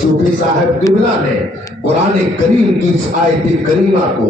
صوفی صاحب قبلہ نے قرآن کریم کی اس آیت کریمہ کو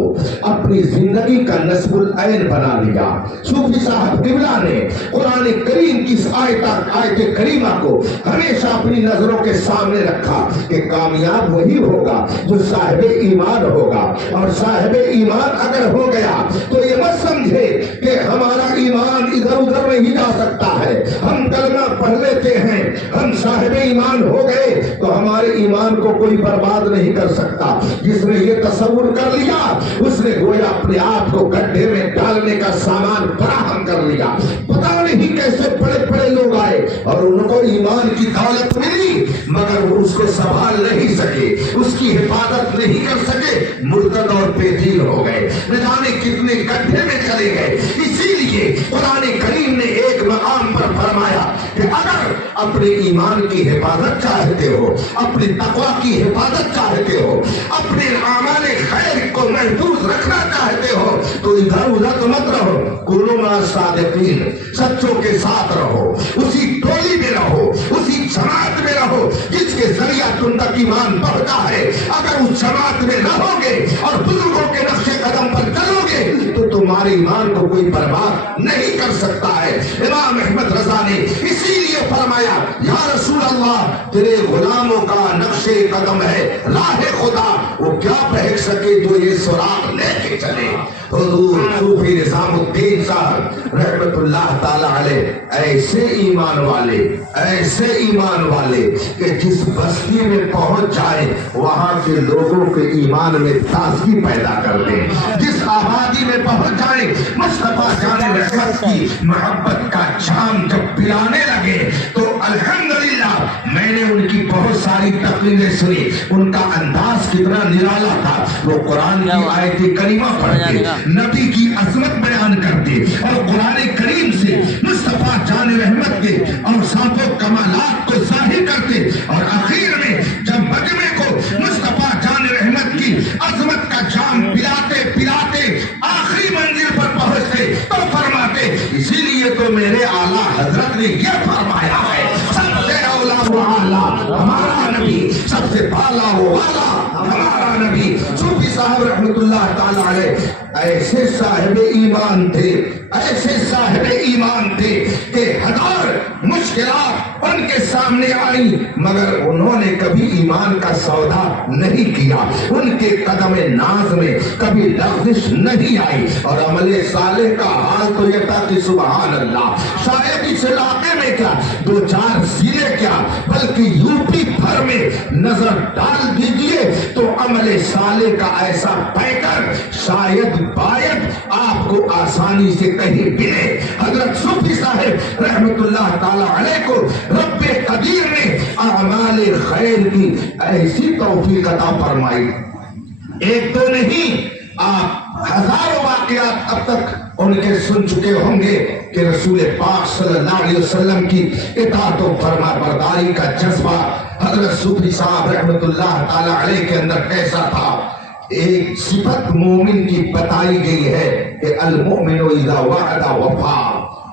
اپنی زندگی کا نصب العین بنا لیا۔ صوفی صاحب قبلہ نے قرآن کریم کی اس آیت کریمہ کو ہمیشہ اپنی نظروں کے سامنے رکھا کہ کامیاب وہی ہوگا جو صاحب ایمان ہوگا، اور صاحب ایمان اگر ہو گیا تو یہ مت سمجھے کہ ہمارا ایمان ادھر ادھر نہیں جا سکتا ہے، ہم کلمہ پڑھ لیتے ہیں، ہم صاحب ایمان ہو گئے تو ہمارے ایمان کو کوئی برباد نہیں کر سکتا۔ جس نے یہ تصور کر لیا اس نے گویا اپنے آپ کو گڈھے میں ڈالنے کا سامان فراہم کر لیا۔ پتہ نہیں کیسے بڑے بڑے لوگ آئے اور ان کو ایمان کی دولت ملی مگر وہ اس کو سنبھال نہیں سکے، اس کی حفاظت نہیں کر سکے، مرتد اور بے دین ہو گئے، نہ جانے کتنے گڈھے میں چلے گئے۔ اسی لیے قرآن کریم نے ایک مقام پر فرمایا کہ اگر اپنے ایمان کی حفاظت چاہتے ہو، اپنی تقوی کی حفاظت چاہتے ہو، اپنے اعمال خیر کو محفوظ رکھنا چاہتے ہو تو ادھر ادھر مت رہو، کونوا مع الصادقین، سچوں کے ساتھ رہو، اسی ٹولی میں رہو، اسی جماعت میں رہو جس کے ذریعہ تم تک ایمان پہنچا ہے۔ اگر اس جماعت میں رہو گے اور بزرگوں کے نقش قدم پر چلو گے تو تمہارے ایمان کو کوئی برباد نہیں کر سکتا ہے۔ امام احمد رضا نے اسی لیے فرمایا یا رسول اللہ تیرے غلاموں کا نقش قدم ہے راہ خدا، وہ کیا بہک سکے جو یہ سراغ لے کے چلے۔ حضور صوفی نظام الدین صاحب رحمت اللہ تعالی علیہ ایسے ایمان والے کہ جس بستی میں پہنچ جائے وہاں کے لوگوں کے ایمان میں تازگی پیدا کر دیں، جس آبادی میں پہنچ جائے مصطفیٰ جان رحمت کی محبت کا جام جب پلانے لگے تو الحمدللہ میں نے ان کی بہت ساری تقریریں سنی، ان کا انداز کتنا نرالا تھا۔ وہ قرآن کی آیت کریمہ پڑھتے، نبی کی عظمت بیان کرتے اور قرآن کریم سے مصطفیٰ جان رحمت کے اوصاف و کمالات کو ظاہر کرتے، اور آخر میں جب مجمع کو مصطفیٰ جان رحمت کی عظمت کا جام پلاتے پلاتے آخری منزل پر پہنچتے تو فرماتے اسی لیے تو میرے اعلیٰ حضرت نے یہ فرمایا ہے سب سے اولا و اعلیٰ ہمارا نبی، سب سے بالا و اعلیٰ ہمارا نبی۔ صوفی صاحب رحمت اللہ تعالی علیہ ایسے صاحب ایمان تھے، ایسے صاحب ایمان تھے کہ ہزار مشکلات ان کے سامنے آئی مگر انہوں نے کبھی ایمان کا سودا نہیں کیا، ان کے قدم ناز میں کبھی لغزش نہیں آئی، اور عمل صالح کا حال تو یہ تھا کہ سبحان اللہ شاید اس علاقے میں کیا دو چار ضلع کیا بلکہ یوپی بھر میں نظر ڈال دیجئے تو عمل صالح کا ایسا پیکر شاید باید آپ کو آسانی سے کہیں ملے۔ حضرت صوفی صاحب رحمت اللہ تعالی علیہ کو رب قدیر نے اعمال خیر کی ایسی توفیق عطا فرمائی، ایک تو نہیں آپ ہزاروں واقعات اب تک ان کے سن چکے ہوں گے کہ رسول پاک صلی اللہ علیہ وسلم کی اطاعت و فرما برداری کا جذبہ حضرت صوفی صاحب رحمت اللہ تعالی علیہ کے اندر کیسا تھا۔ ایک صفت مومن کی بتائی گئی ہے کہ المؤمن اذا وعد وفا،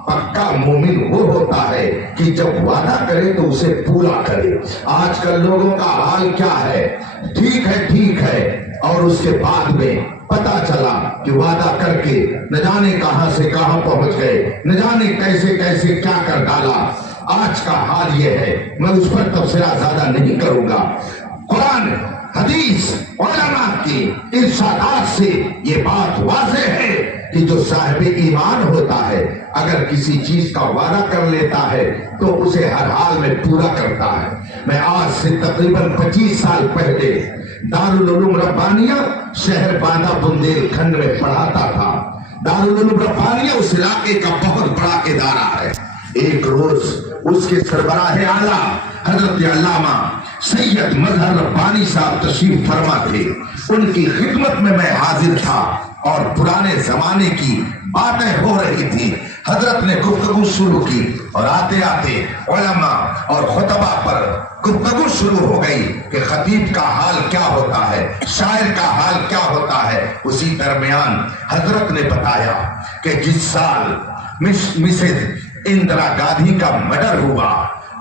پکا مومن وہ ہوتا ہے کہ جب وعدہ کرے تو اسے پورا کرے۔ آج کل لوگوں کا حال کیا ہے، ٹھیک ہے اور اس کے بعد میں پتا چلا کہ وعدہ کر کے نہ جانے کہاں سے کہاں پہنچ گئے، نہ جانے کیسے کیسے کیا کر ڈالا۔ آج کا حال یہ ہے، میں اس پر تبصرہ زیادہ نہیں کروں گا۔ قرآن حدیث علماء کی ارشادات سے یہ بات واضح ہے کہ جو صاحب ایمان ہوتا ہے اگر کسی چیز کا وعدہ کر لیتا ہے تو اسے ہر حال میں پورا کرتا ہے۔ میں آج سے تقریباً 25 سال پہلے دارالعلوم ربانیہ شہر باندہ بندیل کھنڈ میں پڑھاتا تھا۔ دارالعلوم ربانیہ اس علاقے کا بہت بڑا ادارہ ہے۔ ایک روز اس کے سربراہ اعلیٰ حضرت علامہ سید مظہر ربانی صاحب تشریف فرما تھے، ان کی خدمت میں حاضر تھا اور پرانے زمانے کی باتیں ہو رہی تھی۔ حضرت نے گفتگو شروع کی اور آتے آتے علماء اور خطبہ پر گفتگو شروع ہو گئی کہ خطیب کا حال کیا ہوتا ہے، شاعر کا حال کیا ہوتا ہے۔ اسی درمیان حضرت نے بتایا کہ جس سال مسز اندرا گاندھی کا مرڈر ہوا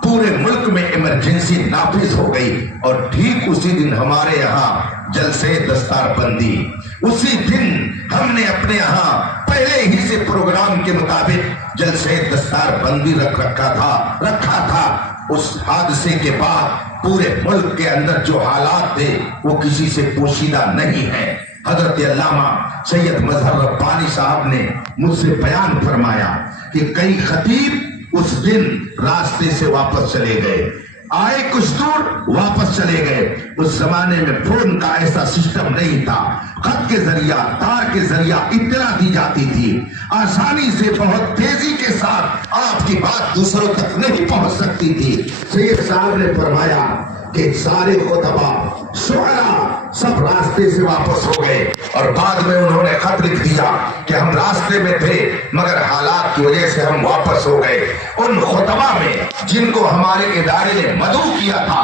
पूरे मुल्क में इमरजेंसी नाफिज हो गई और ठीक उसी दिन हमारे यहाँ जलसे दस्तारबंदी। उसी दिन हमने अपने यहाँ पहले ही से प्रोग्राम के मुताबिक जलसे दस्तारबंदी रखा था। उस हादसे के बाद पूरे मुल्क के अंदर जो हालात थे वो किसी से पोशीदा नहीं है। हजरत अल्लामा सैयद मजहर रब्बानी साहब ने मुझसे बयान फरमाया कि कई खतीब उस दिन रास्ते से वापस चले गए, आए कुछ दूर वापस चले गए। उस जमाने में फोन का ऐसा सिस्टम नहीं था, खत के जरिया तार के जरिया इत्तला दी जाती थी। आसानी से बहुत तेजी के साथ आपकी बात दूसरों तक नहीं पहुंच सकती थी। सैयद साहब ने फरमाया कि सारे खुतबा शुअरा सब रास्ते से वापस हो गए और बाद में उन्होंने खत लिख दिया कि हम रास्ते में थे मगर हालात की वजह से हम वापस हो गए। उन खुतबा में जिनको हमारे इदारे ने मदऊ किया था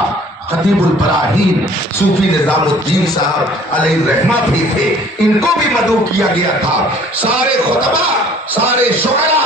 खतीबुल बराहीन सूफी निजामुद्दीन साहब अलैहि रहमा भी थे, इनको भी मदऊ किया गया था। सारे खुतबा सारे शुअरा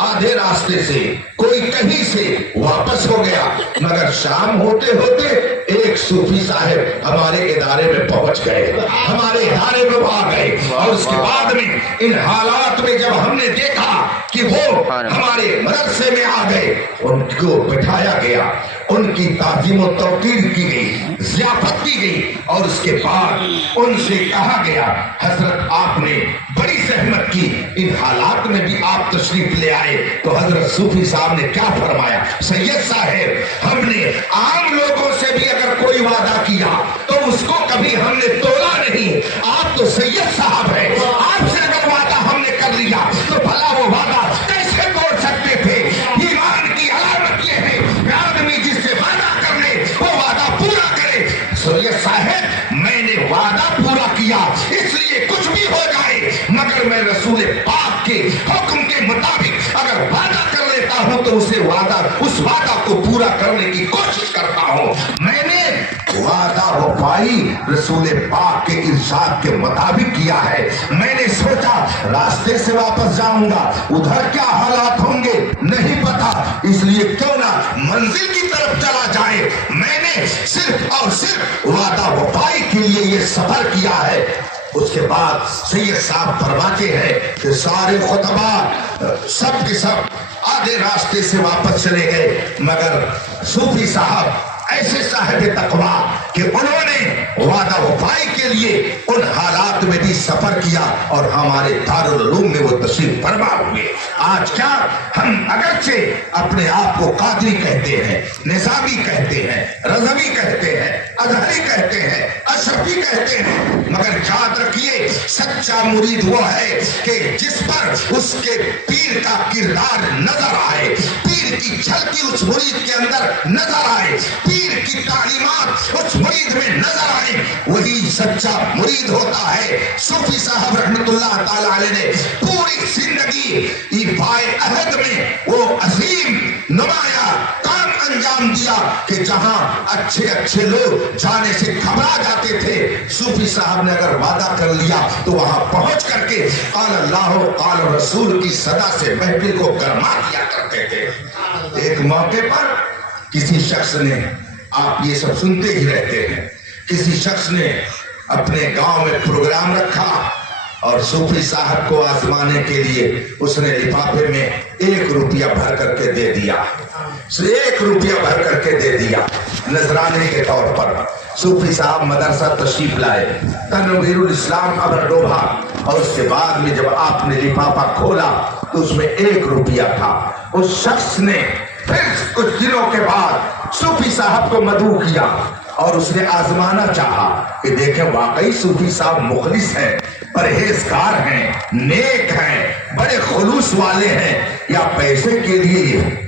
आधे रास्ते से कोई कहीं से वापस हो गया मगर शाम होते होते एक सूफी साहब हमारे इदारे में पहुंच गए, हमारे इदारे में आ गए। और उसके बाद में इन हालात में जब हमने देखा कि वो हमारे मदरसे में आ गए, उनको बिठाया गया, उनकी ताज़ीम और तौकीर की गई, ज़ियाफत की गई और उसके बाद उनसे कहा गया हजरत आपने बड़ी ज़हमत की, इन हालात में भी आप तशरीफ ले आए। तो हजरत सूफी साहब ने क्या फरमाया, सैयद साहब हमने आम लोगों से भी अगर कोई वादा किया तो उसको कभी हमने तोड़ा नहीं। आप तो सैयद साहब हैं, आपसे अगर वादा हमने कर लिया तो भला वो वादा कैसे तोड़ सकते थे। ईमान की अलामत ये है आदमी जिससे वादा कर ले वो वादा पूरा करे। सैयद साहब मैंने वादा पूरा किया, इसलिए कुछ भी हो जाए मगर मैं रसूल पाक के हुक्म के मुताबिक अगर वादा कर लेता हूं तो उस वादा को पूरा करने की कोशिश करता हूं। मैंने वादा वफाई रसूल पाक के इरशाद के मुताबिक किया है। मैंने सोचा रास्ते से वापस जाऊंगा, उधर क्या हालात होंगे नहीं पता, इसलिए क्यों ना मंजिल की तरफ चला जाए। मैंने सिर्फ और सिर्फ वादा वफाई के लिए ये सफर किया है। उसके बाद सैयद साहब फरमाते हैं कि सारे खुतबा सब के सब आधे रास्ते से वापस चले गए मगर सूफी साहब ऐसे साहिब तकवा कि उन्होंने वादा वफाई के लिए उन हालात में भी सफर किया और हमारे दारुल उलूम में वो तशरीफ फरमा हुए। आज क्या हम अगरचे अपने आप को कादरी कहते हैं, निज़ामी कहते हैं, रज़वी कहते हैं, अज़हरी कहते हैं, अशरफी कहते हैं, मगर याद रखिए सच्चा मुरीद वो है कि जिस पर उसके पीर का किरदार नजर आए, पीर की झलकी उस मुरीद के अंदर नजर आए, पीर की तालीमात उस मुरीद में नजर आए, वही सच्चा मुरीद होता है। सूफी साहब रहमतुल्लाह ताला अलैह ने पूरी जिंदगी इफ़ाए अहद में वो अजीम नुमाया काम अंजाम दिया कि जहां अच्छे अच्छे लोग जाने से घबरा जाते थे, सूफी साहब ने अगर वादा कर लिया तो वहां पहुंच करके क़ाल अल्लाह क़ाल रसूल की सदा से महफिल को गरमा दिया करते थे। एक मौके पर किसी शख्स ने, आप ये सब सुनते ही रहते हैं, किसी शख्स ने अपने गांव में प्रोग्राम रखा और सूफी साहब को आजमाने के लिए उसने लिफाफे में 1 रुपया भर करके दे दिया, 1 रुपया भर करके दे दिया नजराने के तौर पर। सूफी साहब मदरसा तशरीफ लाए, तनवीरुल इस्लाम अबरडोहा, और उसके बाद में जब आपने लिफाफा खोला तो उसमें 1 रुपया था। उस शख्स ने फिर कुछ दिनों के बाद सूफी साहब को मदऊ किया और उसने आजमाना चाहा कि देखें वाकई सूफी साहब मुखलिस हैं, परहेजगार हैं, नेक हैं, बड़े खुलूस वाले हैं, या पैसे के लिए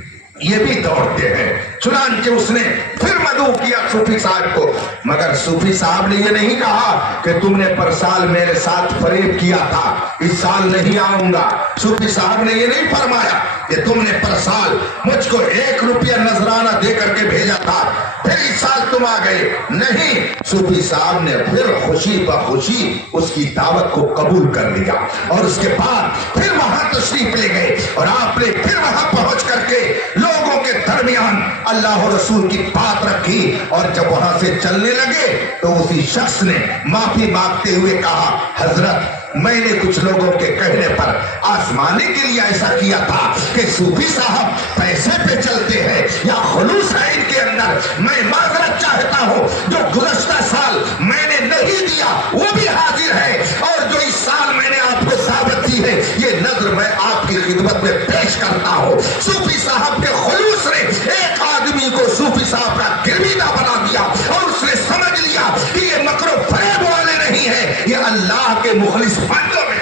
ये भी दौड़ते हैं। चुनांचे उसने फिर मदऊ किया सूफी साहब को, मगर सूफी साहब ने ये नहीं कहा कि तुमने पर साल मेरे साथ फरेब किया था, इस साल नहीं आऊंगा। सूफी साहब ने ये नहीं फरमाया कि तुमने पर साल मुझको 1 रुपया नजराना दे करके भेजा था, फिर इस साल तुम आ गए। नहीं, सूफी साहब ने फिर खुशी बखुशी उसकी दावत को कबूल कर लिया और उसके बाद फिर वहां तशरीफ ले गए और आपने फिर वहां पहुंच करके लोगों के درمیان اللہ اور رسول کی بات رکھی اور جب وہاں سے چلنے لگے تو اسی شخص نے معافی مانگتے ہوئے کہا حضرت میں نے کچھ لوگوں کے کہنے پر آزمانے کے لیے ایسا کیا تھا کہ صوفی صاحب پیسے پہ چلتے ہیں یا خلوص ہے ان کے اندر، میں معذرت چاہتا ہوں جو گزشتہ سال میں نے نہیں دیا وہ بھی حاضر ہے اور جو اس سال میں نے آپ کو دعوت دی ہے یہ نظر میں آپ کی خدمت میں پیش کرتا ہوں۔ صوفی صاحب کے خلوص نے ایک آدمی کو صوفی صاحب کا گرویدہ بنا دیا اور اس نے سمجھ لیا کہ یہ مکر و فریب والے نہیں ہیں، یہ اللہ کے مخلص بندوں میں۔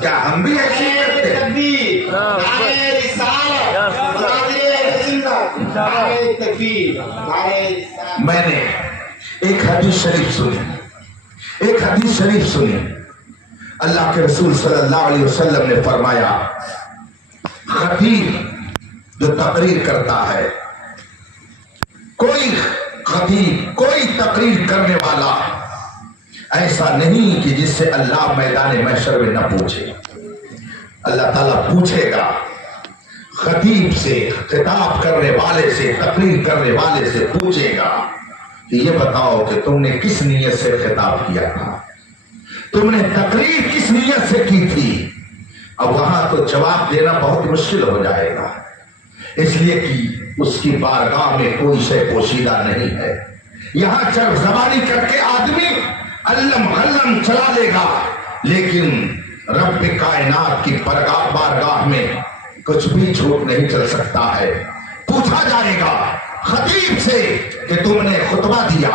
کیا ہم بھی ایسے کرتے ہیں؟ میں نے ایک حدیث شریف سنی، اللہ کے رسول صلی اللہ علیہ وسلم نے فرمایا خطیب جو تقریر کرتا ہے، کوئی خطیب کوئی تقریر کرنے والا ایسا نہیں کہ جس سے اللہ میدان محشر میں نہ پوچھے۔ اللہ تعالیٰ پوچھے گا خطیب سے، خطاب کرنے والے سے، تقریر کرنے والے سے پوچھے گا کہ یہ بتاؤ کہ تم نے کس نیت سے خطاب کیا تھا، تم نے تقریر کس نیت سے کی تھی۔ اب وہاں تو جواب دینا بہت مشکل ہو جائے گا، اس لیے کہ اس کی بارگاہ میں کوئی شے پوشیدہ نہیں ہے۔ یہاں چرب زبانی کر کے آدمی علم غلم چلا لے گا، لیکن رب کائنات کی بارگاہ میں کچھ بھی جھوٹ نہیں چل سکتا ہے۔ پوچھا جائے گا خطیب سے کہ تم نے خطبہ دیا،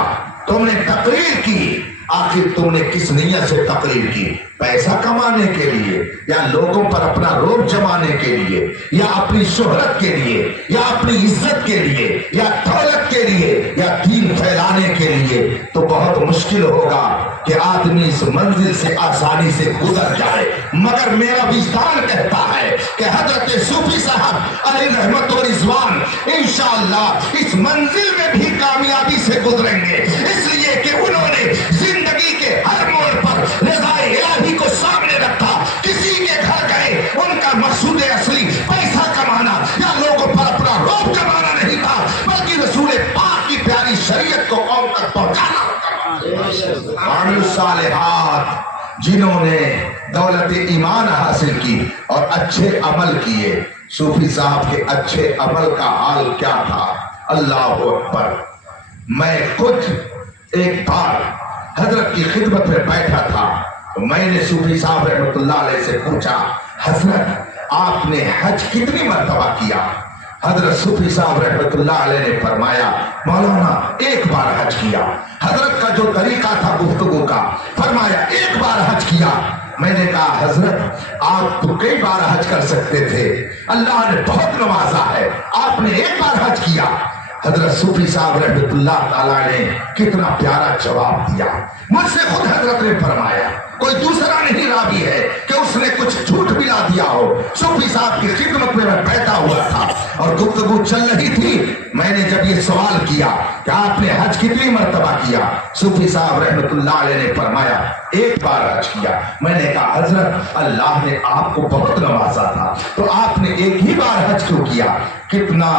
تم نے تقریر کی، آخر تم نے کس نیت سے تقریر کی؟ پیسہ کمانے کے لیے یا لوگوں پر اپنا روب جمانے کے لیے یا اپنی شہرت کے لیے یا اپنی عزت کے لیے یا دولت کے لیے یا دین پھیلانے کے لیے؟ تو بہت مشکل ہوگا کہ آدمی اس منزل سے آسانی سے گزر جائے۔ مگر میرا وجدان کہتا ہے کہ حضرت صوفی صاحب علیہ رحمت و رضوان انشاءاللہ اس منزل میں بھی کامیابی سے گزریں گے، اس لیے کہ انہوں نے زندگی کے ہر موڑ پر رضا الہی کو سامنے رکھا۔ کسی کے گھر گئے، ان کا مقصود اصلی پیسہ کمانا یا لوگوں پر اپنا روب جمانا نہیں تھا، بلکہ رسول پاک کی پیاری شریعت کو قوم تک پہنچانا۔ عامل الصالحات جنہوں نے دولت ایمان حاصل کی اور اچھے عمل کیے، صوفی صاحب کے اچھے عمل کا حال کیا تھا؟ اللہ اکبر۔ میں خود ایک بار حضرت کی خدمت میں بیٹھا تھا تو میں نے صوفی صاحب رحمت اللہ علیہ سے پوچھا حضرت آپ نے حج کتنی مرتبہ کیا؟ حضرت صوفی صاحب رحمت اللہ علیہ نے فرمایا مولانا ایک بار حج کیا۔ حضرت کا جو طریقہ تھا گفتگو کا، فرمایا ایک بار حج کیا۔ میں نے کہا حضرت آپ تو کئی بار حج کر سکتے تھے، اللہ نے بہت نوازا ہے، آپ نے ایک بار حج کیا۔ حضرت صوفی صاحب رحمت اللہ تعالیٰ نے کتنا پیارا جواب دیا۔ مجھ سے خود حضرت نے فرمایا، کوئی دوسرا نہیں راوی ہے کہ اس نے کچھ جھوٹ ملا دیا ہو۔ صوفی صاحب کی خدمت میں بیٹھا ہوا تھا اور گفتگو چل رہی تھی۔ میں نے جب یہ سوال کیا کہ آپ نے حج کتنی مرتبہ کیا، صوفی صاحب رحمت اللہ علیہ نے فرمایا ایک بار حج کیا۔ میں نے کہا حضرت اللہ نے آپ کو بہت نوازا تھا تو آپ نے ایک ہی بار حج کیوں کیا؟ کتنا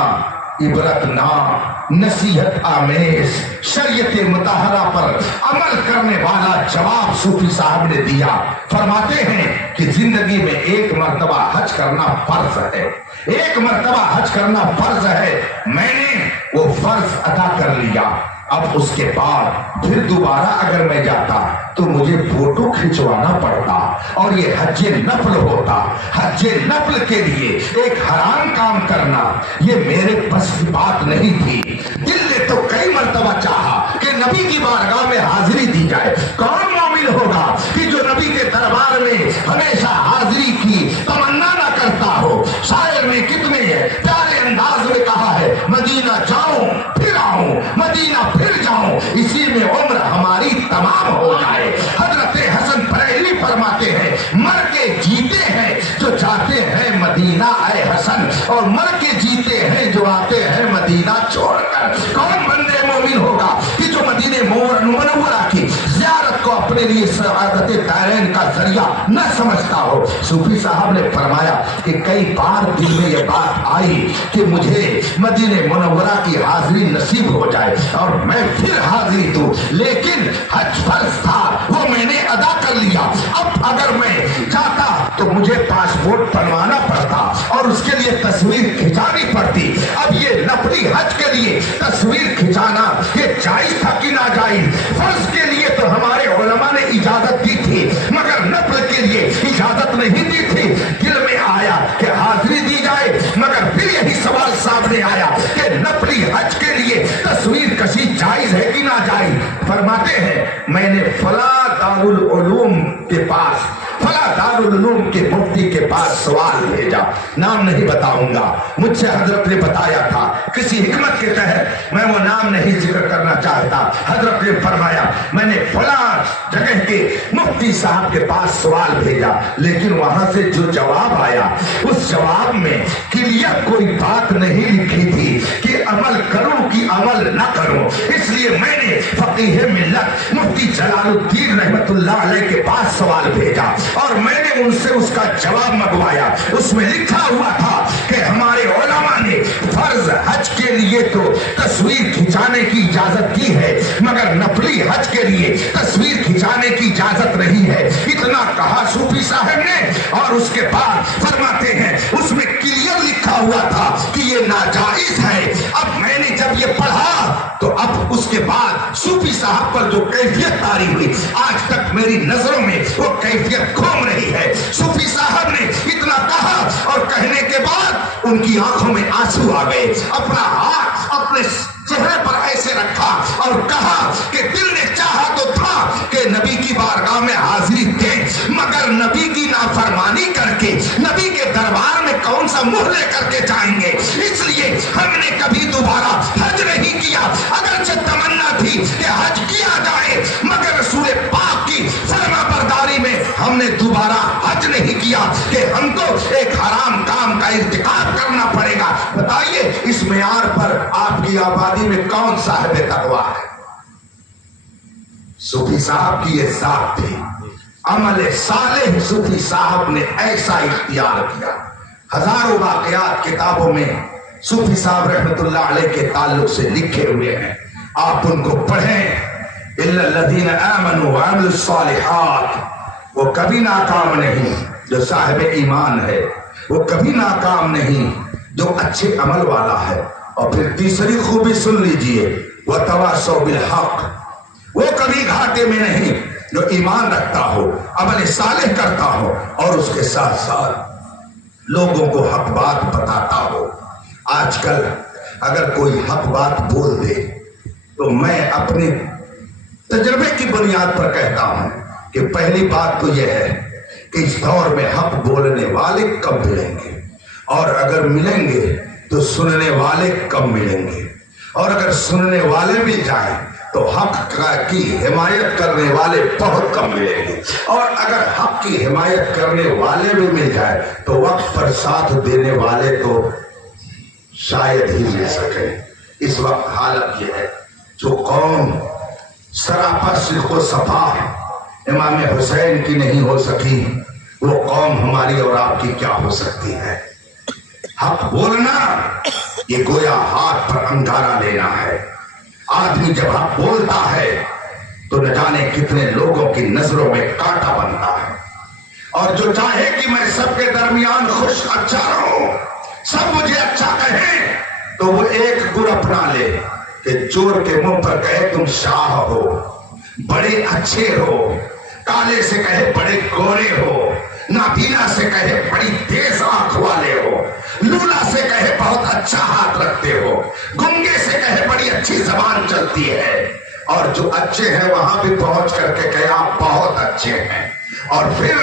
عبرت ناک، نصیحت آمیز، شریعت مطہرہ پر عمل کرنے والا جواب صوفی صاحب نے دیا۔ فرماتے ہیں کہ زندگی میں ایک مرتبہ حج کرنا فرض ہے، ایک مرتبہ حج کرنا فرض ہے، میں نے وہ فرض ادا کر لیا۔ اب اس کے بعد پھر دوبارہ اگر میں جاتا تو مجھے فوٹو کھنچوانا پڑتا اور یہ حج نفل ہوتا۔ حج نفل کے لیے ایک حرام کام کرنا یہ میرے بس کی بات نہیں تھی۔ دل نے تو کئی مرتبہ چاہا کہ نبی کی بارگاہ میں حاضری دی جائے۔ کون مومن ہوگا کہ جو نبی کے دربار میں ہمیشہ حاضری کی تمنا نہ کرتا ہو؟ شاعر نے کتنے پیارے انداز میں کہا ہے، مدینہ جاؤں پھر آؤں، مدینہ پھر جاؤں، اسی میں عمر ہماری تمام ہو جائے۔ حضرت حسن بریلوی فرماتے ہیں مر کے جیتے ہیں جو جاتے ہیں مدینہ اے حسن، اور مر کے جیتے ہیں جو آتے ہیں مدینہ چھوڑ کر۔ کون بندے مومن ہوگا کہ جو مدینہ منورہ کی زیارت کو अपने लिए सआदत दारैन का जरिया न समझता हो। सूफी साहब ने फरमाया कि कई बार दिल में ये बात आई कि मुझे मदीने मुनव्वरा की हाजिरी नसीब हो जाए और मैं फिर हाजिरी दूं, लेकिन हज फर्ज था वो मैंने अदा कर लिया। अब अगर मैं जाता तो मुझे पासपोर्ट बनवाना पड़ता और उसके लिए तस्वीर खिंचानी पड़ती। अब ये नफली हज के लिए तस्वीर खिंचाना ये जायज था कि ना जायज? फर्ज के लिए तो हमारे उलमा ने इजाजत दी थी, मगर नफल के लिए इजाजत नहीं दी थी। दिल में आया कि हाजिरी दी जाए, मगर फिर यही सवाल सामने आया कि नफली हज के लिए तस्वीर कशी जायज है कि ना जायज? फरमाते हैं मैंने फला दारुल उलूम के पास, फला दारुल उलूम के मुफ्ती के पास सवाल भेजा, नाम नहीं बताऊंगा, मुझसे हजरत ने बताया था, किसी हिकमत के तहत मैं वो नाम नहीं जिक्र करना चाहता। हजरत ने फरमाया मैंने फला जगह के मुफ्ती साहब के पास सवाल भेजा, लेकिन वहां से जो जवाब आया उस जवाब में क्लियर कोई बात नहीं लिखी थी कि अमल करूं कि अमल न करूं। इसलिए मैंने फकीह मिल्लत मुफ्ती जलालुद्दीन रहमतुल्लाह अलैह के पास सवाल भेजा और मैंने उनसे उसका जवाब मंगवाया। उसमें लिखा हुआ था कि हमारे उलमा ने फर्ज हज के लिए तो तस्वीर खिंचाने की इजाजत दी है, मगर नफली हज के लिए तस्वीर खिंचाने की इजाजत नहीं है। इतना कहा सूफी साहब ने और उसके बाद फरमाते हैं उसमें क्लियर लिखा हुआ था कि ये नाजायज है। अब मैंने जब ये पढ़ा तो अब उसके बाद सूफी साहब पर जो कैफियत तारी हुई, आज तक मेरी नजरों में वो कैफियत घूम रही है। सूफी साहब ने इतना कहा और कहने के बाद उनकी आंखों में आंसू आ गए। अपना हाथ अपने चेहरे पर ऐसे रखा और कहा कि दिल ने चाहा तो था कि नबी की बारगाह में हाजिरी दे, मगर नबी की नाफरमानी करके नबी के दरबार में कौन सा मुंह लेकर के जाएंगे, इसलिए हमने कभी दोबारा हज नहीं किया। अगरचे तमन्ना थी कि हज किया जाए, मगर रसूल पाक की फरमाबरदारी में हमने दोबारा हज नहीं किया कि हमको एक हराम काम का इर्तिकाब करना पड़ेगा। बताइए इस मेयार पर आपकी आबादी में कौन साहिब तकवा है? सूफी साहब की ये जात थी, अमल सालेह सूफी साहब ने ऐसा इख्तियार किया। हजारों वाकयात किताबों में सूफी साहब रहमतुल्लाह अलैह के ताल्लुक से लिखे हुए हैं, आप उनको पढ़ें। इल्लल्लज़ीना आमनू व अमिलुस सालिहात, वो कभी नाकाम नहीं जो साहिब ईमान है, वो कभी नाकाम नहीं जो अच्छे अमल वाला है। और फिर तीसरी खूबी सुन लीजिए, वह तवासौ बिल हक, वो कभी घाटे में नहीं जो ईमान रखता हो, अमल सालेह करता हो और उसके साथ साथ लोगों को हक बात बताता हो। आजकल अगर कोई हक बात बोल दे तो मैं अपने तजुर्बे की बुनियाद पर कहता हूं कि पहली बात तो यह है कि इस दौर में हक बोलने वाले कम मिलेंगे, और अगर मिलेंगे तो सुनने वाले कम मिलेंगे, और अगर सुनने वाले भी जाएं तो हक की हिमायत करने वाले बहुत कम मिलेंगे, और अगर हक की हिमायत करने वाले भी मिल जाए तो वक्त पर साथ देने वाले तो शायद ही मिल सके। इस वक्त हालत यह है, जो कौम सरापा सिर्को सफा इमाम हुसैन की नहीं हो सकी, वो कौम हमारी और आपकी क्या हो सकती है? हक बोलना ये गोया हाथ पर अंगारा लेना है। आदमी जब हक बोलता है तो न जाने कितने लोगों की नजरों में कांटा बनता है, और जो चाहे कि मैं सबके दरमियान खुश अच्छा रहूं, सब मुझे अच्छा कहें, तो वो एक गुण अपना ले कि चोर के मुंह पर कहे तुम शाह हो, बड़े अच्छे हो, काले से कहे बड़े गोरे हो, नाबीना से कहे बड़ी तेज आंख वाले हो, लूला से कहे बहुत अच्छा हाथ रखते हो, गुंगे से कहे बड़ी अच्छी जबान चलती है, और जो अच्छे हैं वहां भी पहुंच करके कहे आप बहुत अच्छे हैं, और फिर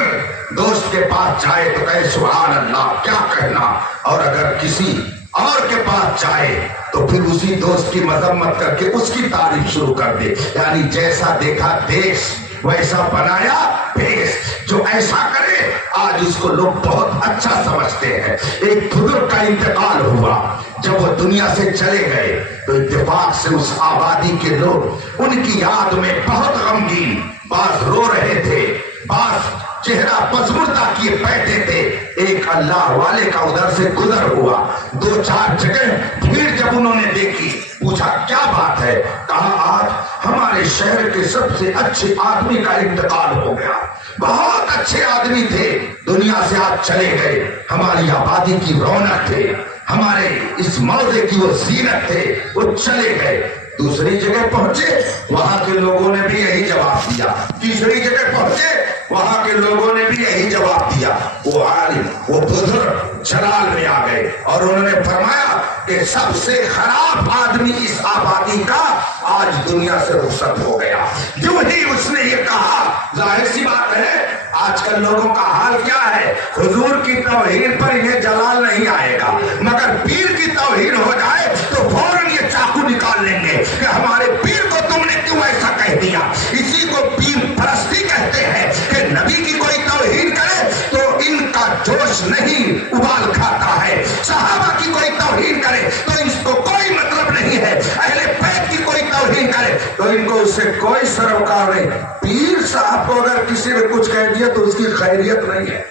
दोस्त के पास जाए तो कहे सुभान अल्लाह, क्या कहना, और अगर किसी और के पास जाए तो फिर उसी दोस्त की मजम्मत करके उसकी तारीफ शुरू कर दे। यानी जैसा देखा देश वैसा बनाया बेस जो ऐसा करे आज इसको लोग बहुत अच्छा समझते हैं। एक बुजुर्ग का इंतकाल हुआ, जब वो दुनिया से चले गए तो इत्तेफाक से उस आबादी के लोग उनकी याद में बहुत गमगीन, बाज रो रहे थे, बाज चेहरा पसमुर्दा किए बैठे थे। एक अल्लाह वाले का उधर से गुजर हुआ, 2-4 जगह भीड़ जब उन्होंने देखी, पूछा क्या बात है? कहा आज हमारे शहर के सबसे अच्छे आदमी का इंतकाल हो गया, बहुत अच्छे आदमी थे, दुनिया से आज चले गए, हमारी आबादी की रौनक थे, हमारे इस मौजे की वो जीनत थे, वो चले गए। दूसरी जगह पहुंचे, वहां के लोगों ने भी यही जवाब दिया। तीसरी जगह पहुंचे, वहां के लोगों ने भी यही जवाब दिया। वो आलिम, वो बुजुर्ग जलाल में आ गए और उन्होंने फरमाया कि सबसे खराब आदमी इस आबादी का आज दुनिया से रुखसत हो गया। जो ही उसने ये कहा, जाहिर सी बात है आजकल लोगों का हाल क्या है, हुजूर की तौहीन पर ये जलाल नहीं आएगा, मगर पीर की तौहीन हो जाए तो फौरन ये चाकू निकाल लेंगे कि हमारे पीर को तुमने क्यों ऐसा कह दिया। इसी को पीर परस्ती कहते हैं कि नबी की कोई तौहीन करे तो इनका जोश नहीं उबाल खाता है, सहाबा की कोई तौहीन करे तो इसको कोई मतलब नहीं है, अहले बैत की कोई तौहीन करे तो इनको उससे कोई सरोकार नहीं। पीर साहब को अगर किसी ने कुछ कह दिया तो उसकी खैरियत नहीं है।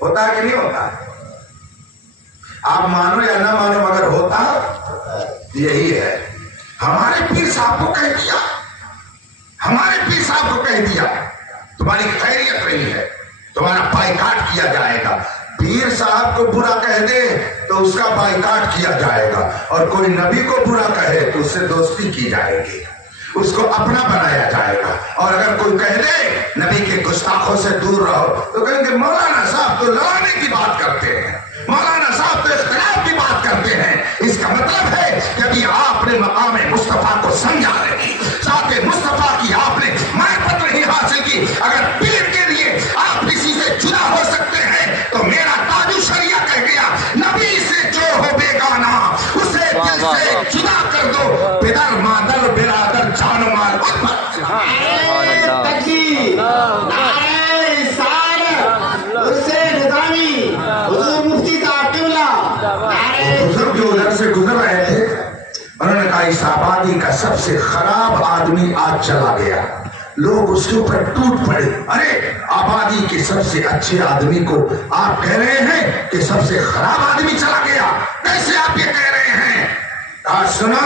होता है कि नहीं होता? आप मानो या ना मानो, मगर होता यही है। हमारे पीर साहब को कह दिया, हमारे पीर साहब को कह दिया, तुम्हारी खैरियत नहीं है, तुम्हारा बाइकाट किया जाएगा। पीर साहब को बुरा कह दे तो उसका बाइकाट किया जाएगा, और कोई नबी को बुरा कहे तो उससे दोस्ती की जाएगी, उसको अपना बनाया जाएगा। और अगर कोई कह दे नबी के गुस्ताखों से दूर रहो तो कहेंगे मौलाना साहब तो लड़ाने की बात करते हैं, मौलाना साहब तो इख्तिलाफ की बात करते हैं। इसका मतलब है कि अभी आपने मकाम मुस्तफा को समझा नहीं, साथ मुस्तफा की आपने मारिफत नहीं हासिल की। अगर पीर के लिए आप किसी से जुदा हो सकते हैं तो मेरा ताजु शरिया कह गया, नबी से जो हो बेगाना उसे दिल से जुदा कर दो, पितर मादर बिरादर जान माल बुजुर्ग जो उधर से गुजर रहे थे उन्होंने कहा इस आबादी का सबसे खराब आदमी आज चला गया। लोग उसके ऊपर टूट पड़े, अरे आबादी के सबसे अच्छे आदमी को आप कह रहे हैं कि सबसे खराब आदमी चला गया, कैसे आप ये कह रहे हैं? कहा सुनो,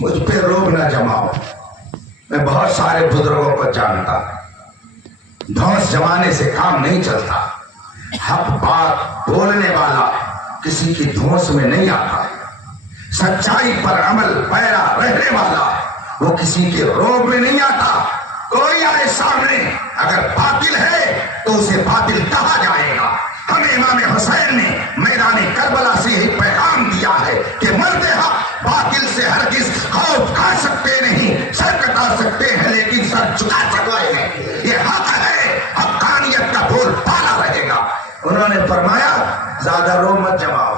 मुझ पे रोब ना जमाओ, मैं बहुत सारे बुजुर्गों को जानता, धौंस जमाने से काम नहीं चलता, हक बात बोलने वाला किसी की धौंस में नहीं आता, सच्चाई पर अमल पैरा रहने वाला वो किसी के रोब में नहीं आता। कोई आए सामने अगर बातिल है तो उसे बातिल कहा जाएगा। हमें इमाम हुसैन ने मैदान करबला से यही पैगाम दिया है कि मर्दे हक बातिल से हरगिज खौफ खा सकते नहीं, सर कटा सकते हैं लेकिन सर झुका सकते हैं। ये हक है, हक्कानियत का बोल पाला रहेगा। उन्होंने फरमाया ज्यादा रो मत जमाओ,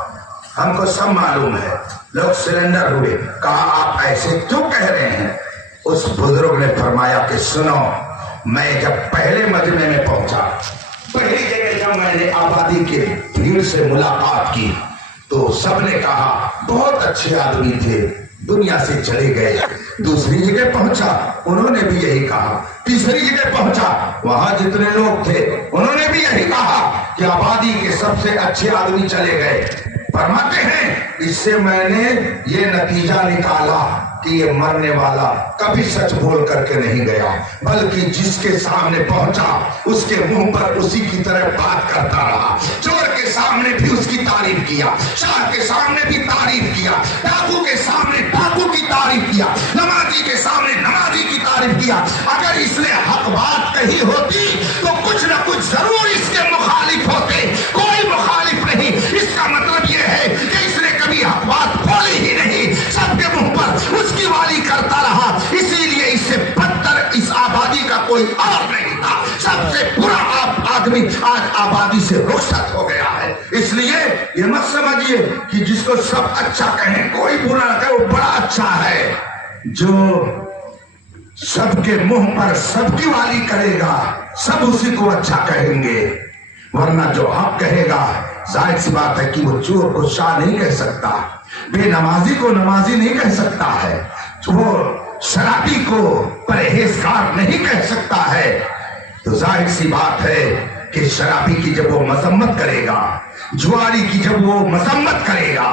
हमको सब मालूम है। लोग सिलेंडर हुए, कहा आप ऐसे क्यों कह रहे हैं? उस बुजुर्ग ने फरमाया कि सुनो, मैं जब पहले मजमे में पहुंचा, पहली जगह जब मैंने आबादी के भीड़ से मुलाकात की तो सबने कहा बहुत अच्छे आदमी थे, दुनिया से चले गए। दूसरी जगह पहुंचा, उन्होंने भी यही कहा। तीसरी जगह पहुंचा, वहां जितने लोग थे उन्होंने भी यही कहा कि आबादी के सबसे अच्छे आदमी चले गए। फरमाते हैं इससे मैंने ये नतीजा निकाला कि ये मरने वाला कभी सच बोल करके नहीं गया, बल्कि जिसके सामने पहुंचा उसके मुंह पर उसी की तरह बात करता रहा। चोर के सामने भी उसकी तारीफ किया, शाह के सामने भी तारीफ किया, डाकू के सामने डाकू की तारीफ किया, नमाजी के सामने नमाजी की तारीफ किया। अगर इसने हक बात कही होती तो कुछ न कुछ जरूर इसके मुखालिफ होते, कोई मुखालिफ नहीं। इसका मतलब यह है कि इसने कभी हक बात बोली ही नहीं, सबके मुंह पर उसकी वाली करता रहा। इसीलिए इससे बदतर इस आबादी का कोई और नहीं था। सबसे बुरा आदमी आज आबादी से रुखसत हो गया है। इसलिए ये मत समझिए कि जिसको सब अच्छा कहें, कोई बुरा न कहे, वो बड़ा अच्छा है। जो सबके मुंह पर सबकी वाली करेगा, सब उसी को अच्छा कहेंगे, वरना जो हक कहेगा जाहिर सी बात है कि वो चोर को शाह नहीं कह सकता, बेनमाजी को नमाजी नहीं कह सकता है, वो शराबी को परहेजगार नहीं कह सकता है। तो जाहिर सी बात है कि शराबी की जब वो मजम्मत करेगा, जुआरी की जब वो मजम्मत करेगा,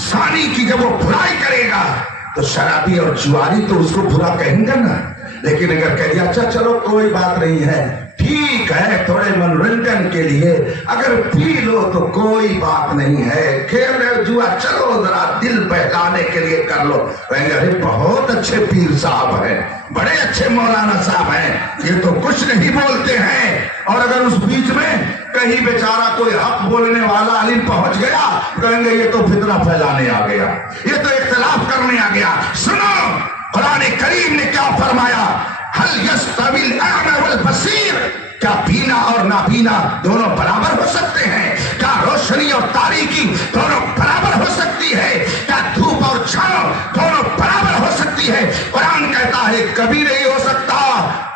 सानी की जब वो बुराई करेगा, तो शराबी और जुआरी तो उसको बुरा कहेंगे ना। लेकिन अगर कह दिया अच्छा चलो कोई बात नहीं है, ठीक है, थोड़े मनोरंजन के लिए अगर पी लो तो कोई बात नहीं है, खेल रहे जुआ चलो जरा दिल बहलाने के लिए कर लो, कहेंगे अरे बहुत अच्छे पीर साहब हैं, बड़े अच्छे मौलाना साहब हैं, ये तो कुछ नहीं बोलते हैं। और अगर उस बीच में कहीं बेचारा कोई हक बोलने वाला अलिम पहुंच गया, कहेंगे ये तो फितना फैलाने आ गया, ये तो इख्तिलाफ करने आ गया। सुनो कुरान करीम ने क्या फरमाया, हल यस्तविल अअमा वल बसीर, क्या बीना और नाबीना दोनों बराबर हो सकते हैं? क्या रोशनी और तारीकी दोनों बराबर हो सकती है? क्या धूप और छांव दोनों बराबर हो सकती है? कुरान कहता है कभी नहीं हो सकता।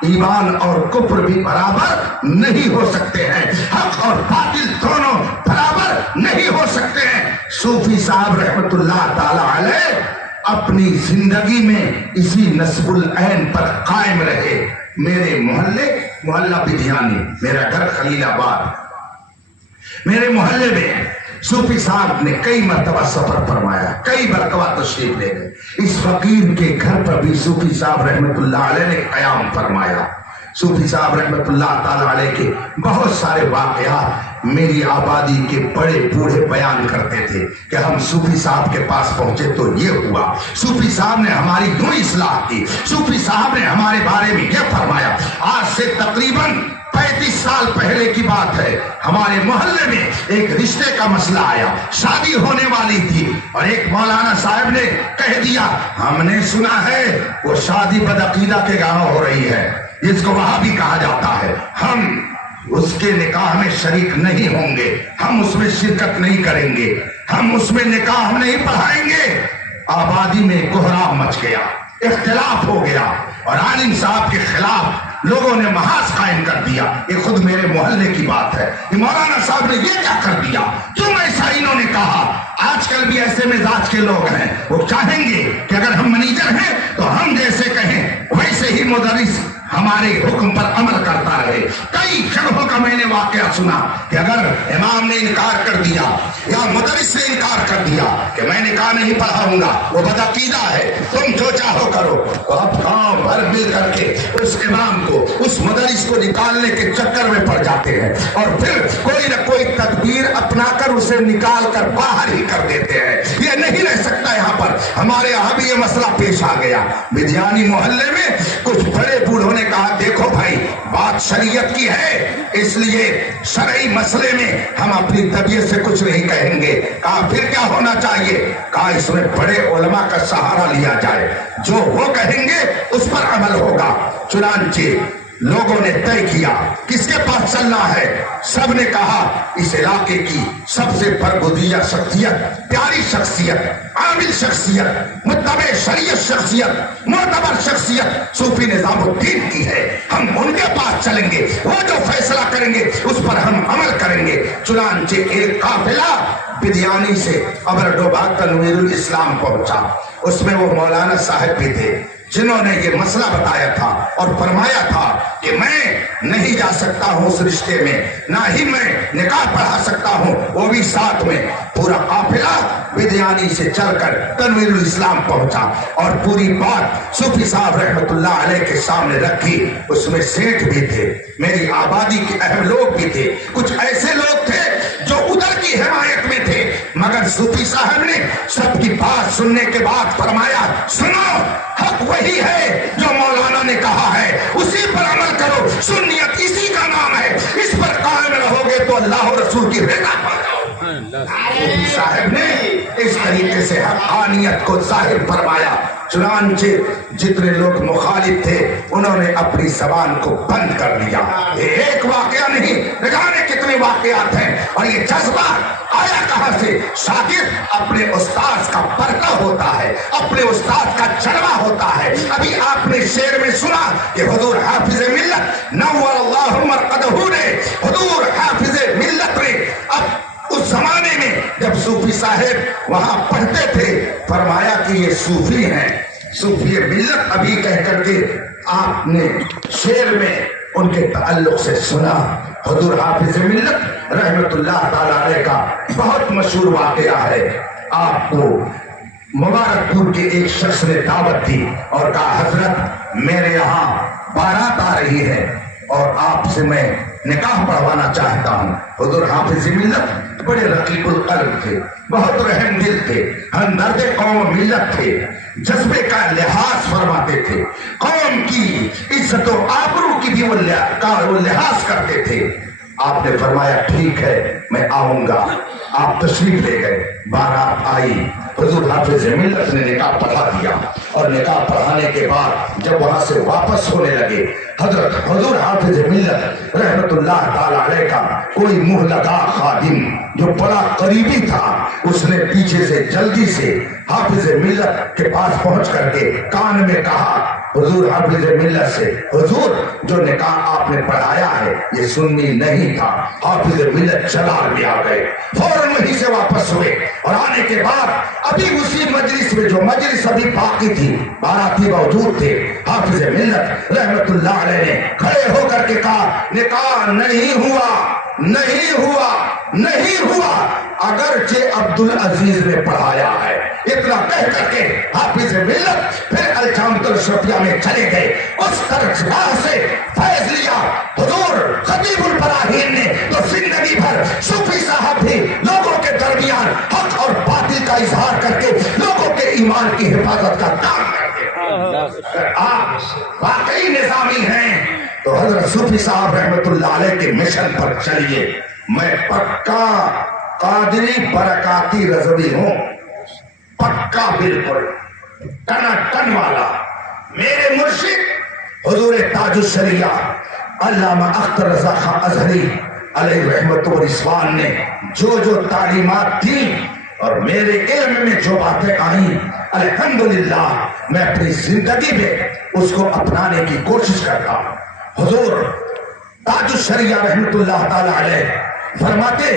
ईमान और कुफ्र भी बराबर नहीं हो सकते हैं, हक और बातिल दोनों बराबर नहीं हो सकते हैं। सूफी साहब रहमतुल्लाह ताला अलैह अपनी जिंदगी में इसी नस्बुल ऐन पर कायम रहे। मेरे मोहल्ला बिधियानी, मेरा घर खलीलाबाद, मेरे मोहल्ले में सूफी साहब ने कई मरतबा सफर फरमाया, कई मरतबा तशरीफ ले गए। इस फकीर के घर पर भी सूफी साहब रहमतुल्लाह अलैह ने कयाम फरमाया। सूफी साहब रहमतुल्लाह ताला अलैह के बहुत सारे वाकयात मेरी आबादी के बड़े बूढ़े बयान करते थे कि हम सूफी साहब के पास पहुंचे तो ये हुआ, सूफी साहब ने हमारी यूं इस्लाह की, सूफी साहब ने हमारे बारे में ये फरमाया। आज से तकरीबन 35 साल पहले की बात है, हमारे मोहल्ले में एक रिश्ते का मसला आया, शादी होने वाली थी और एक मौलाना साहब ने कह दिया हमने सुना है वो शादी बदअकीदा के गांव हो रही है, जिसको वहां भी कहा जाता है, हम उसके निकाह में शरीक नहीं होंगे, हम उसमें शिरकत नहीं करेंगे, हम उसमें निकाह नहीं पढ़ाएंगे। आबादी में कोहराम मच गया, इख्तिलाफ हो गया और आलिम साहब के खिलाफ लोगों ने महाज कायम कर दिया। ये खुद मेरे मोहल्ले की बात है, ये मौलाना साहब ने ये क्या कर दिया, क्यों ऐसा इन्होंने कहा। आजकल भी ऐसे मिजाज के लोग हैं, वो चाहेंगे कि अगर हम मैनेजर हैं तो हम जैसे कहें वैसे ही मुदर्रिस हमारे हुक्म पर अमल करता रहे। कई जगहों का मैंने वाकया सुना कि अगर इमाम ने इनकार कर दिया या मुदर्रिस ने इनकार कर दिया कि मैं निकाह नहीं पढ़ाऊंगा, वो बदअकीदा है, तुम जो चाहो करो, तो अब गांव भर मिल करके उस इमाम को, उस मुदर्रिस को निकालने के चक्कर में पड़ जाते हैं और फिर कोई न कोई तदबीर अपनाकर उसे निकाल कर बाहर ही कर देते हैं। ये नहीं रह सकता यहाँ पर। हमारे यहाँ भी ये मसला पेश आ गया। बिधियानी मोहल्ले में कुछ बड़े बूढ़ों ने कहा देखो भाई, बात शरीयत की है, इसलिए शरई मसले में हम अपनी तबीयत से कुछ नहीं कहेंगे। कहा फिर क्या होना चाहिए? कहा इसमें बड़े उलमा का सहारा लिया जाए, जो वो कहेंगे उस पर अमल होगा। चुनांचे लोगों ने तय किया किसके पास चलना है। सब ने कहा इस इलाके की सबसे बरगुजिया शख्सियत, प्यारी शख्सियत, आमिल शख्सियत, मुत्तबे शरीयत शख्सियत, मोतबर शख्सियत सूफी निजामुद्दीन की है, हम उनके पास चलेंगे, वो जो फैसला करेंगे उस पर हम अमल करेंगे। चुनांचे एक काफिला बिधियानी से अबरडोबा तनवीरुल इस्लाम पहुंचा। उसमें वो मौलाना साहब भी थे जिन्होंने ये मसला बताया था और फरमाया था कि मैं नहीं जा सकता हूं उस रिश्ते में, ना ही मैं निकाह पढ़ा सकता हूं, वो भी साथ में। पूरा काफिला बिधियानी से चलकर तनवीरुल इस्लाम पहुंचा और पूरी बात सूफी साहब रहमतुल्लाह अलैह के सामने रखी। उसमें सेठ भी थे, मेरी आबादी के अहम लोग भी थे, कुछ ऐसे लोग थे जो उधर की हिमायत में थे, मगर सूफी साहब ने सबकी बात सुनने के बाद फरमाया सुनो, हक वही है जो मौलाना ने कहा है, उसी पर अमल करो, सुन्नियत इसी का नाम है, इस पर कायम रहोगे तो अल्लाह और रसूल की रज़ा पाओगे। साहब ने इस तरीके से हक़ानियत को जाहिर फरमाया। चुनांचे जितने लोग मुखालिफ थे उन्होंने अपनी जबान को बंद कर दिया। ये एक वाकया नहीं, न जाने कितने वाकयात हैं। और ये जज्बा आया कहां से? शागिर्द अपने उस्ताद का पर्दा होता है, अपने उस्ताद का जलवा होता है। अभी आपने शेर में सुना कि हुजूर हाफिज मिल्लत नव्वरल्लाहु मरकदहू ने, हुजूर हाफिज मिल्लत ने अब उस जमाने में जब सूफी साहेब वहां पढ़ते थे फरमाया कि ये सूफी हैं, सूफी मिल्लत अभी कह करके आपने शेर में उनके ताल्लुक से सुना। हुजूर हाफिज मिल्लत रहमतुल्लाह ताला अलैह का बहुत मशहूर वाकया है। आपको मुबारकपुर के एक शख्स ने दावत दी और कहा हजरत मेरे यहाँ बारात आ रही है और आपसे मैं निकाह पढ़वाना चाहता हूँ। हुजूर हाफिज मिल्लत बड़े रकीबुल कल्ब थे, बहुत रहम दिल थे, हमदर्द कौम मिल्लत थे, जज्बे का लिहाज फरमाते थे, कौम की इज्जत और आबरू की भी वो लिहाज करते थे। आपने फरमाया ठीक है मैं आऊंगा। आप तशरीफ ले गए, बारात आई, हुजूर हाफिज मिल्लत ने निकाह पढ़ा दिया और निकाह पढ़ाने के बाद जब वहां से वापस होने लगे हजरत हुजूर हाफिज मिल्लत रहमतुल्लाह ताला अलैह का कोई मुंह लगा खादिम जो बड़ा करीबी था उसने पीछे से जल्दी से हाफिज मिल्लत के पास पहुंच करके कान में कहा हुजूर हाफिज मिल्लत से, हुजूर जो निकाह आपने पढ़ाया है ये सुन्नी नहीं था। हाफिज मिल्लत जलाल में आ गए, फौरन वहीं से वापस हुए और आने के बाद अभी उसी मजलिस में जो मजलिस अभी बाकी थी बाराती मौजूद थे, हाफिज मिल्लत रहमतुल्लाह अलैह ने खड़े होकर के कहा निकाह नहीं हुआ, नहीं हुआ, नहीं हुआ, अगरचे अब्दुल अजीज ने पढ़ाया है। इतना कह करके हाफिज मिल्लत फिर अलजामतुल शफिया में चले गए। उस दरगाह से फैज लिया हुजूर खतीबुल बराहीन ने तो जिंदगी भर सूफी साहब भी लोगों के दरमियान हक और बातिल का इजहार करके लोगों के ईमान की हिफाजत का काम करते। आप वाकई निजामी हैं तो हजरत सूफी साहब रहमतुल्लाह अलैह के मिशन पर चलिए। मैं पक्का कादरी बरकाती रज़वी हूं, पक्का बिल्कुल टनाटन वाला। मेरे मुर्शिद हुजूर ताजुश शरिया अल्लामा अख्तर रज़ा खां अज़हरी अलैहि रहमत व रिज़वान ने जो जो तालीमात दी और मेरे इल्म में जो बातें आई अल्हम्दुलिल्लाह मैं अपनी जिंदगी में उसको अपनाने की कोशिश करता हूं। हुजूर ताजुश शरिया रहमतुल्लाह ताला अलैह फरमाते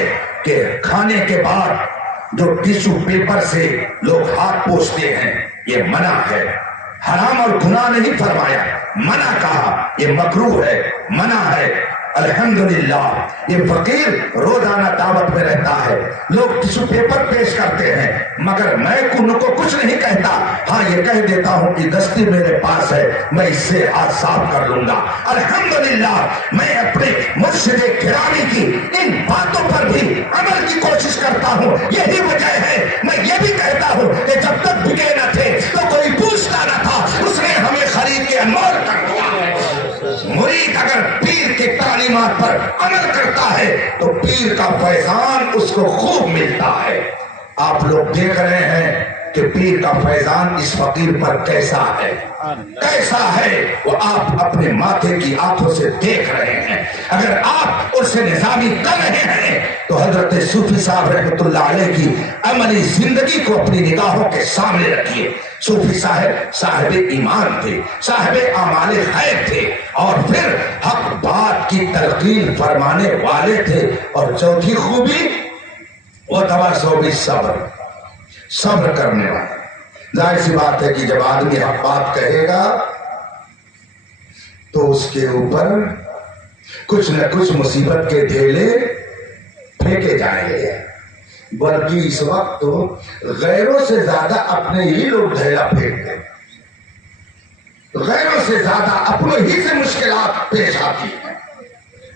कि खाने के बाद जो टिश्यू पेपर से लोग हाथ पोंछते हैं ये मना है, हराम और गुनाह नहीं फरमाया, मना कहा, ये मकरूह है, मना है। अल्हम्दुलिल्लाह ये फकीर रोजाना दावत में रहता है, लोग टिश्यू पेपर पेश करते हैं मगर मैं उनको कुछ नहीं कहता। हाँ ये कह देता हूँ कि दस्ती मेरे पास है, मैं इससे हाथ साफ कर लूंगा। अल्हम्दुलिल्लाह मैं अपने मुर्शिद गिरामी की इन बातों पर भी अमल की कोशिश करता हूँ। यही वजह है मैं ये भी कहता हूँ कि जब तक बिके न थे तो कोई पूछता न था, उसने हमें खरीद के अनमोल कर दिया। मुरीद अगर पीर के तालीमात पर अमल करता है तो पीर का फैजान उसको खूब मिलता है। आप लोग देख रहे हैं कि पीर का फैजान इस फकीर पर कैसा है, कैसा है वो आप अपने माथे की आंखों से देख रहे हैं। अगर आप उससे निजामी कर रहे हैं तो हजरत सूफी साहब रहमतुल्लाह अलैह की अमली जिंदगी को अपनी निगाहों के सामने रखिए। सूफी साहब साहिब ईमान थे, साहिब आमाले खैर थे और फिर हक बात की तलकीन फरमाने वाले थे। और चौथी खूबी वो तवासो भी सब्र, सब्र करने वाला। जाहिर सी बात है कि जब आदमी हक बात कहेगा तो उसके ऊपर कुछ न कुछ मुसीबत के ढेले फेंके जाएंगे, बल्कि इस वक्त तो गैरों से ज्यादा अपने ही लोग ढेला फेंकते, गैरों से ज्यादा अपनों ही से मुश्किलात पेश आती हैं।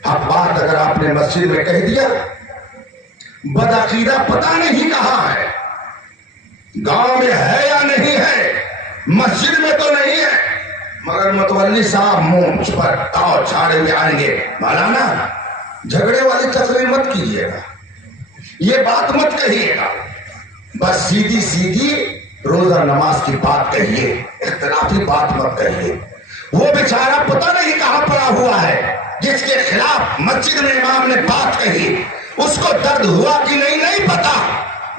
हक बात अगर आपने मस्जिद में कह दिया, बदअकीदा पता नहीं कहां है, गांव में है या नहीं है, मस्जिद में तो नहीं है मगर मुतवल्ली साहब मुंह पर ताव छाड़े हुए आएंगे। मौलाना झगड़े वाली तकरीर मत कीजिएगा, ये बात मत कहिएगा, बस सीधी सीधी रोजा नमाज की बात कहिए, इख्तिलाफी बात मत कहिए। वो बेचारा पता नहीं कहां पड़ा हुआ है जिसके खिलाफ मस्जिद में इमाम ने बात कही, उसको दर्द हुआ कि नहीं पता।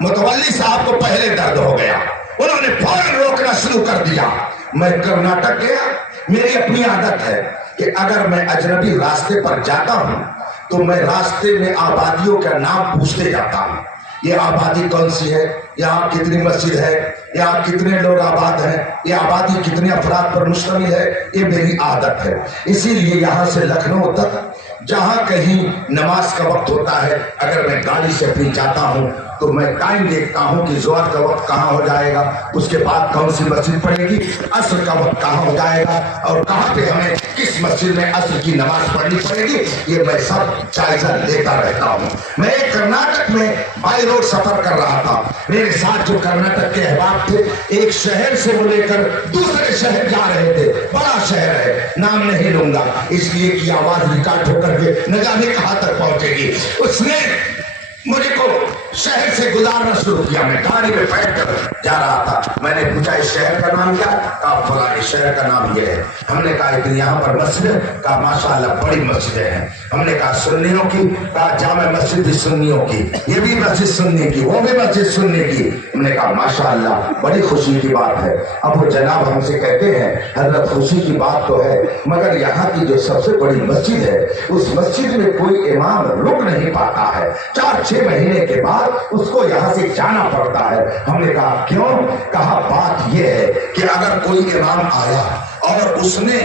मुतवल्ली साहब को पहले दर्द हो गया, उन्होंने फौरन रोकना शुरू कर दिया। मैं कर्नाटक गया, मेरी अपनी आदत है कि अगर मैं अजनबी रास्ते पर जाता हूं तो मैं रास्ते में आबादियों का नाम पूछते जाता हूं। ये आबादी कौन सी है, यहाँ कितनी मस्जिद है, यहाँ कितने लोग आबाद हैं, ये आबादी कितने अफराद पर मुश्तमिल है, ये मेरी आदत है। इसीलिए यहाँ से लखनऊ तक जहां कहीं नमाज का वक्त होता है, अगर मैं गाड़ी से अपनी जाता हूं तो मैं टाइम देखता हूं कि ज़ोहर का वक्त कहां हो जाएगा, उसके बाद कौन सी मस्जिद पड़ेगी, असर का वक्त कहां हो जाएगा और कहां पे हमें किस मस्जिद में असर की नमाज पढ़नी पड़ेगी, ये मैं सब जायजा लेता रहता हूं। मैं एक कर्नाटक में बाई रोड सफर कर रहा था, मेरे साथ जो कर्नाटक के अहबाब थे, एक शहर से वो लेकर दूसरे शहर जा रहे थे। बड़ा शहर है, नाम नहीं लूंगा इसलिए कि आवाज रिकॉर्ड होकर के न जाने कहां तक पहुंचेगी। उसने मुझे को शहर से गुजारना शुरू किया। मैं गाड़ी में बैठ कर जा रहा था, मैंने पूछा इस शहर का नाम क्या? कहा फला, इस शहर का नाम ये है। हमने कहा कि यहाँ पर मस्जिद है? कहा माशाअल्लाह बड़ी मस्जिदें हैं। हमने कहा सुन्नियों की? कहा जामा मस्जिद भी सुन्नियों की, ये भी मस्जिद सुन्नी की, वो भी मस्जिद सुन्नी की। हमने कहा माशाअल्लाह बड़ी खुशी की बात है। अब वो जनाब हमसे कहते हैं हजरत खुशी की बात तो है, मगर यहाँ की जो सबसे बड़ी मस्जिद है उस मस्जिद में कोई इमाम रुक नहीं पाता है, 4-6 महीने के बाद उसको यहाँ से जाना पड़ता है। हमने कहा क्यों? कहा बात यह है कि अगर कोई इमाम आया और उसने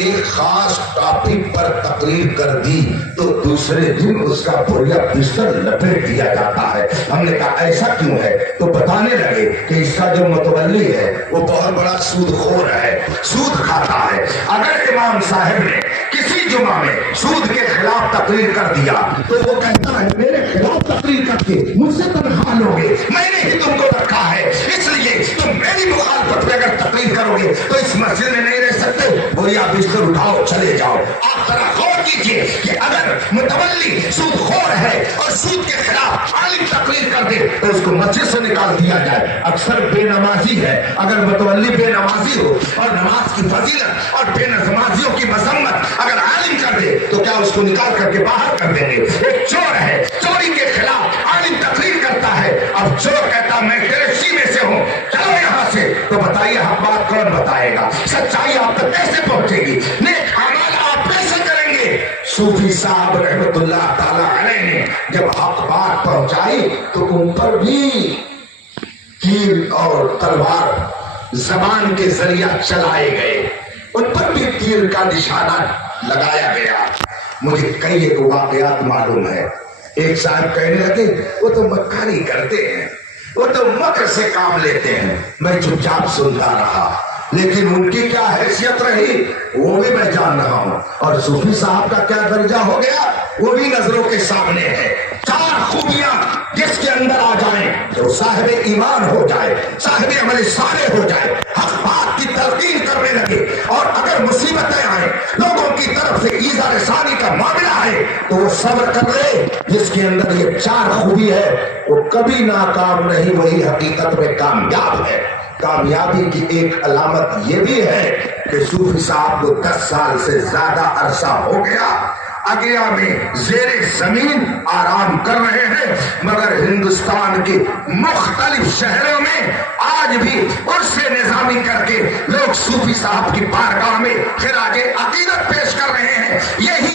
एक खास टॉपिक पर तकरीर कर दी तो दूसरे दिन उसका पूरा बिस्तर लपेट दिया जाता है। हमने कहा ऐसा क्यों है? तो बताने लगे कि इसका जो मुतवल्ली है वो बहुत बड़ा सूदखोर है, सूद खाता है। अगर इमाम साहब ने किसी जुमा में सूद के खिलाफ तकरीर कर दिया तो वो कहता है मेरे खिलाफ तकरीर करके मुझसे तनख्वाह लोगे, मैंने ही तुमको रखा है, इसलिए तुम मेरी मुखालफत में अगर तकरीर करोगे तो इस मस्जिद में नहीं रह सकते, बोरिया बिस्तर उठाओ चले जाओ। आप जरा गौर कीजिए कि अगर मुतवल्ली सूदखोर है और सूद के खिलाफ आलिम तकरीर कर दे तो उसको मस्जिद से निकाल दिया जाए। अक्सर बेनमाजी है, अगर मुतवल्ली बेनमाजी हो और नमाज की फजीलत और बेनमाजियों की मजम्मत अगर आलिम कर दे तो क्या उसको निकाल करके बाहर कर देंगे? एक चोर है, चोरी के खिलाफ आलिम तकरीर करता है, अब चोर कहता मैं तेरे सीने से हूं, चलो यहाँ से, तो बताइए हम बात कौन बताएगा? सच्चाई आप तक कैसे पहुंचेगी? नेक अमाल आप कैसे करेंगे? सूफी साहब रहमतुल्लाह ताला अलैह ने जब हक बात पहुंचाई तो उन पर भी तीर और तलवार जबान के जरिया चलाए गए, उन पर भी तीर का निशाना लगाया गया। मुझे कई एक वाकयात मालूम है। एक साहब कहने लगे वो तो मक्कारी करते हैं, वो तो मकर से काम लेते हैं। मैं चुपचाप सुनता रहा, लेकिन उनकी क्या हैसियत रही वो भी मैं जान रहा हूं, और सूफी साहब का क्या दर्जा हो गया वो भी नजरों के सामने है। 4 खूबियां जिसके अंदर आ जाएं तो साहिब ईमान हो जाए, साहिब अमल सालेह हो जाए, हक बात की तलकीन करने लगे, और अगर मुसीबतें आए, लोगों की तरफ से ईज़ा रसानी का मामला आए तो वो सब्र कर ले। जिसके अंदर ये 4 खूबी है वो कभी नाकाम नहीं, वही हकीकत में कामयाब है। कामयाबी की एक अलामत ये भी है कि सूफी साहब को 10 साल से ज्यादा अरसा हो गया अगया में ज़ेरे जमीन आराम कर रहे हैं, मगर हिंदुस्तान के मुख्तलिफ शहरों में आज भी उर्से निजामी करके लोग सूफी साहब की बारगाह में खिराजे अकीदत पेश कर रहे हैं। यही